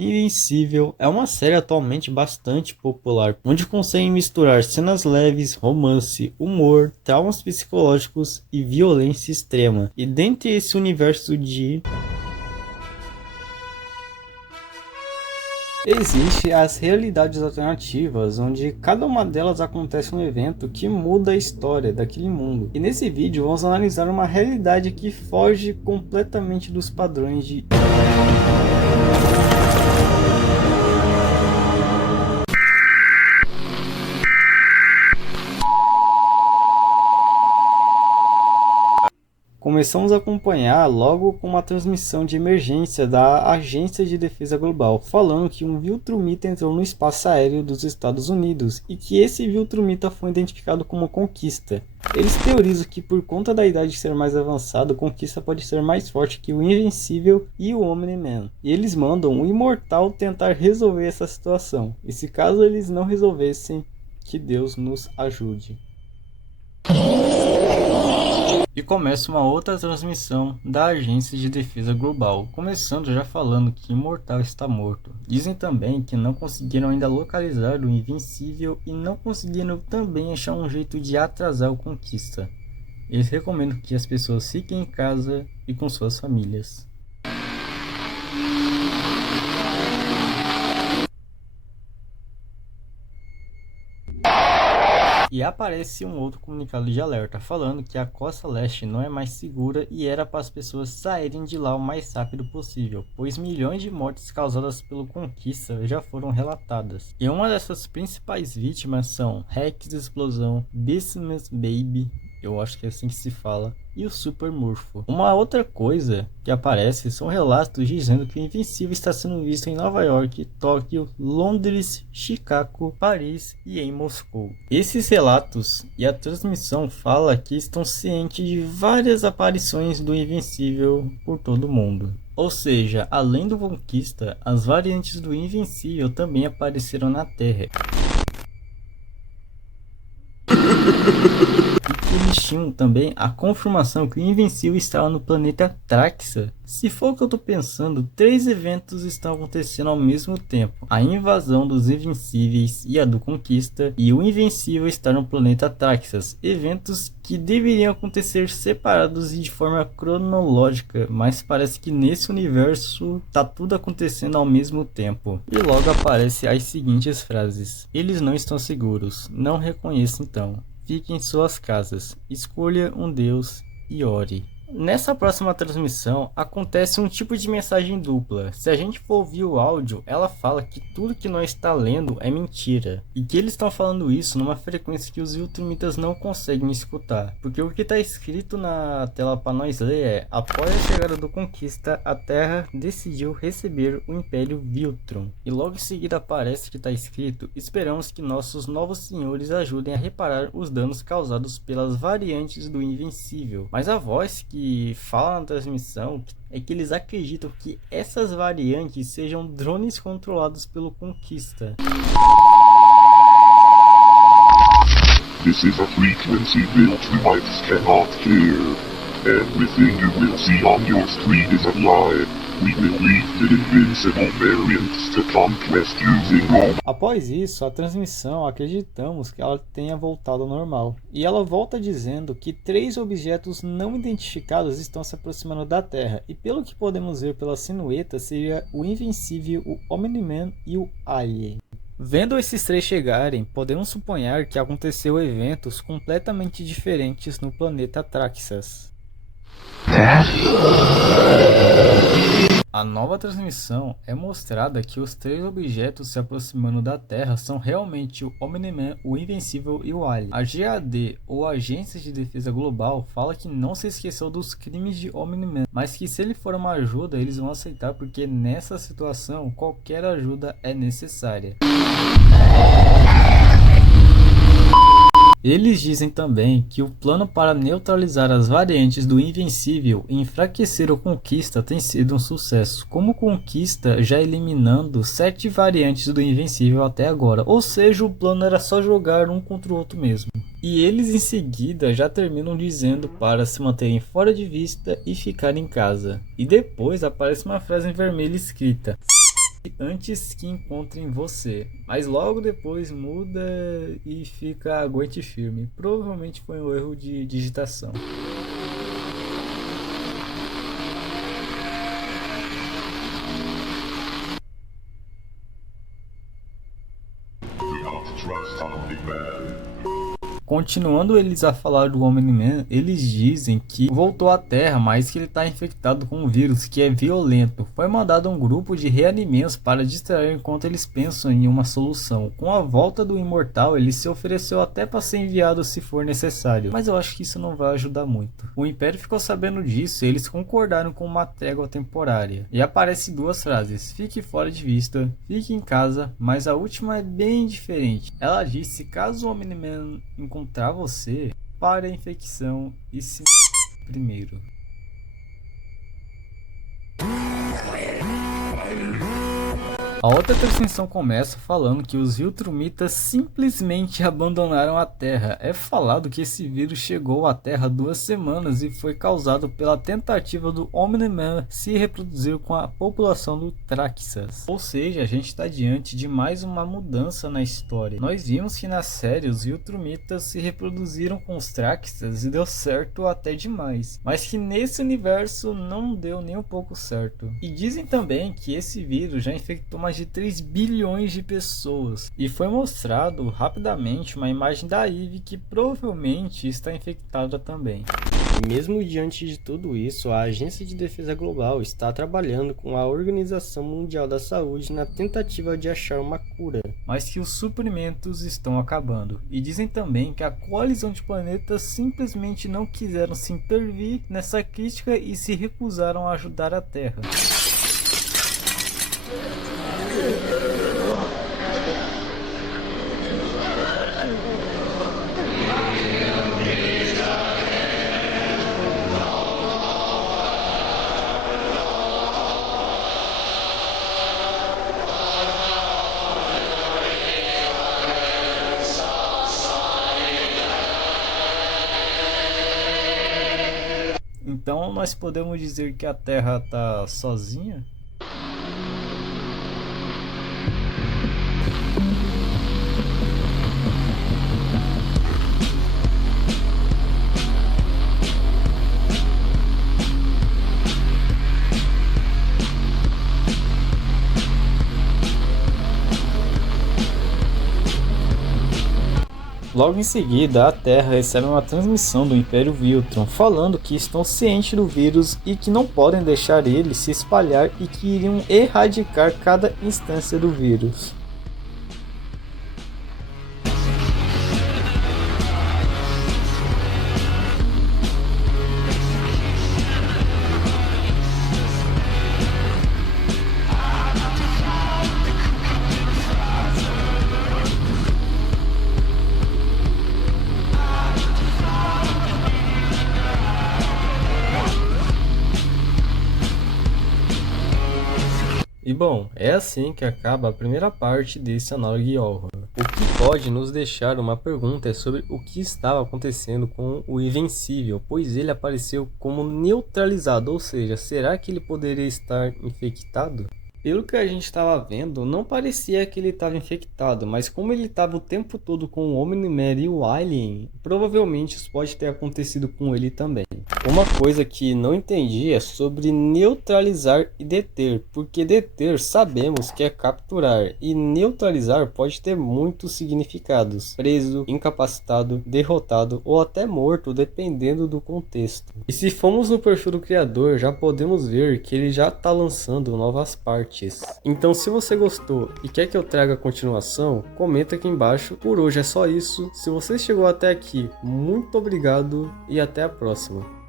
Invencível é uma série atualmente bastante popular, onde consegue misturar cenas leves, romance, humor, traumas psicológicos e violência extrema. E dentro desse universo existe as realidades alternativas, onde cada uma delas acontece um evento que muda a história daquele mundo. E nesse vídeo vamos analisar uma realidade que foge completamente dos padrões de Começamos a acompanhar logo com uma transmissão de emergência da Agência de Defesa Global, falando que um Viltrumita entrou no espaço aéreo dos Estados Unidos e que esse Viltrumita foi identificado como Conquista. Eles teorizam que por conta da idade ser mais avançada, o Conquista pode ser mais forte que o Invencível e o Omni-Man. E eles mandam o Imortal tentar resolver essa situação. E se caso eles não resolvessem, que Deus nos ajude. E começa uma outra transmissão da Agência de Defesa Global, começando já falando que Imortal está morto. Dizem também que não conseguiram ainda localizar o Invencível e não conseguiram também achar um jeito de atrasar o Conquista. Eles recomendam que as pessoas fiquem em casa e com suas famílias. E aparece um outro comunicado de alerta falando que a costa leste não é mais segura e era para as pessoas saírem de lá o mais rápido possível, pois milhões de mortes causadas pelo Conquista já foram relatadas. E uma dessas principais vítimas são Rex Explosão, Beastmas Baby, eu acho que é assim que se fala, e o Super Morpho. Uma outra coisa que aparece são relatos dizendo que o Invencível está sendo visto em Nova York, Tóquio, Londres, Chicago, Paris e em Moscou. Esses relatos e a transmissão fala que estão cientes de várias aparições do Invencível por todo o mundo. Ou seja, além do Conquista, as variantes do Invencível também apareceram na Terra. Eles tinham também a confirmação que o Invencível estava no planeta Traxa. Se for o que eu tô pensando, 3 eventos estão acontecendo ao mesmo tempo. A invasão dos Invencíveis e a do Conquista, e o Invencível estar no planeta Traxas. Eventos que deveriam acontecer separados e de forma cronológica, mas parece que nesse universo tá tudo acontecendo ao mesmo tempo. E logo aparece as seguintes frases: eles não estão seguros, não reconheço então. Fique em suas casas, escolha um Deus e ore. Nessa próxima transmissão acontece um tipo de mensagem dupla. Se a gente for ouvir o áudio, ela fala que tudo que nós está lendo é mentira. E que eles estão falando isso numa frequência que os Viltrumitas não conseguem escutar. Porque o que está escrito na tela para nós ler é: após a chegada do Conquista, a Terra decidiu receber o Império Viltrum. E logo em seguida aparece que está escrito: esperamos que nossos novos senhores ajudem a reparar os danos causados pelas variantes do Invencível. Mas a voz que fala na transmissão é que eles acreditam que essas variantes sejam drones controlados pelo Conquista. This is a frequency Viltrumites cannot hear. Everything you will see on your screen is a lie. We will leave the invincible variants to conquest using robots. Após isso, a transmissão acreditamos que ela tenha voltado ao normal. E ela volta dizendo que 3 objetos não identificados estão se aproximando da Terra. E pelo que podemos ver pela silhueta, seria o Invencível, o Omni-Man e o Alien. Vendo esses 3 chegarem, podemos suponhar que aconteceu eventos completamente diferentes no planeta Traxas. A nova transmissão é mostrada que os 3 objetos se aproximando da Terra são realmente o Omni-Man, o Invencível e o Alien. A GAD, ou Agência de Defesa Global, fala que não se esqueceu dos crimes de Omni-Man, mas que se ele for uma ajuda, eles vão aceitar porque nessa situação qualquer ajuda é necessária. Eles dizem também que o plano para neutralizar as variantes do Invencível e enfraquecer o Conquista tem sido um sucesso, como o Conquista já eliminando 7 variantes do Invencível até agora, ou seja, o plano era só jogar um contra o outro mesmo. E eles em seguida já terminam dizendo para se manterem fora de vista e ficar em casa. E depois aparece uma frase em vermelho escrita: antes que encontrem você, mas logo depois muda e fica aguente firme. Provavelmente foi um erro de digitação. Do not trust Omni-Man. Continuando eles a falar do Omni-Man, eles dizem que voltou à Terra, mas que ele está infectado com um vírus que é violento. Foi mandado um grupo de reanimentos para distrair enquanto eles pensam em uma solução. Com a volta do Imortal, ele se ofereceu até para ser enviado se for necessário, mas eu acho que isso não vai ajudar muito. O Império ficou sabendo disso e eles concordaram com uma trégua temporária. E aparecem duas frases: fique fora de vista, fique em casa, mas a última é bem diferente. Ela disse: caso o Omni-Man encontrar você, pare a infecção e se primeiro. A outra transmissão começa falando que os Viltrumitas simplesmente abandonaram a Terra. É falado que esse vírus chegou à Terra 2 semanas e foi causado pela tentativa do Omni-Man se reproduzir com a população do Traxxas. Ou seja, a gente está diante de mais uma mudança na história. Nós vimos que na série os Viltrumitas se reproduziram com os Traxxas e deu certo até demais, mas que nesse universo não deu nem um pouco certo. E dizem também que esse vírus já infectou mais de 3 bilhões de pessoas, e foi mostrado rapidamente uma imagem da Eve que provavelmente está infectada também. E mesmo diante de tudo isso, a Agência de Defesa Global está trabalhando com a Organização Mundial da Saúde na tentativa de achar uma cura, mas que os suprimentos estão acabando. E dizem também que a coalizão de planetas simplesmente não quiseram se intervir nessa crítica e se recusaram a ajudar a Terra. Então nós podemos dizer que a Terra está sozinha? Logo em seguida, a Terra recebe uma transmissão do Império Viltrum falando que estão cientes do vírus e que não podem deixar ele se espalhar e que iriam erradicar cada instância do vírus. E bom, é assim que acaba a primeira parte desse Analog Horror. O que pode nos deixar uma pergunta é sobre o que estava acontecendo com o Invencível, pois ele apareceu como neutralizado, ou seja, será que ele poderia estar infectado? Pelo que a gente estava vendo, não parecia que ele estava infectado, mas como ele estava o tempo todo com o Omni-Man e o Alien, provavelmente isso pode ter acontecido com ele também. Uma coisa que não entendi é sobre neutralizar e deter, porque deter sabemos que é capturar, e neutralizar pode ter muitos significados: preso, incapacitado, derrotado ou até morto, dependendo do contexto. E se formos no perfil do criador, já podemos ver que ele já está lançando novas partes. Então, se você gostou e quer que eu traga a continuação, comenta aqui embaixo. Por hoje é só isso. Se você chegou até aqui, muito obrigado e até a próxima.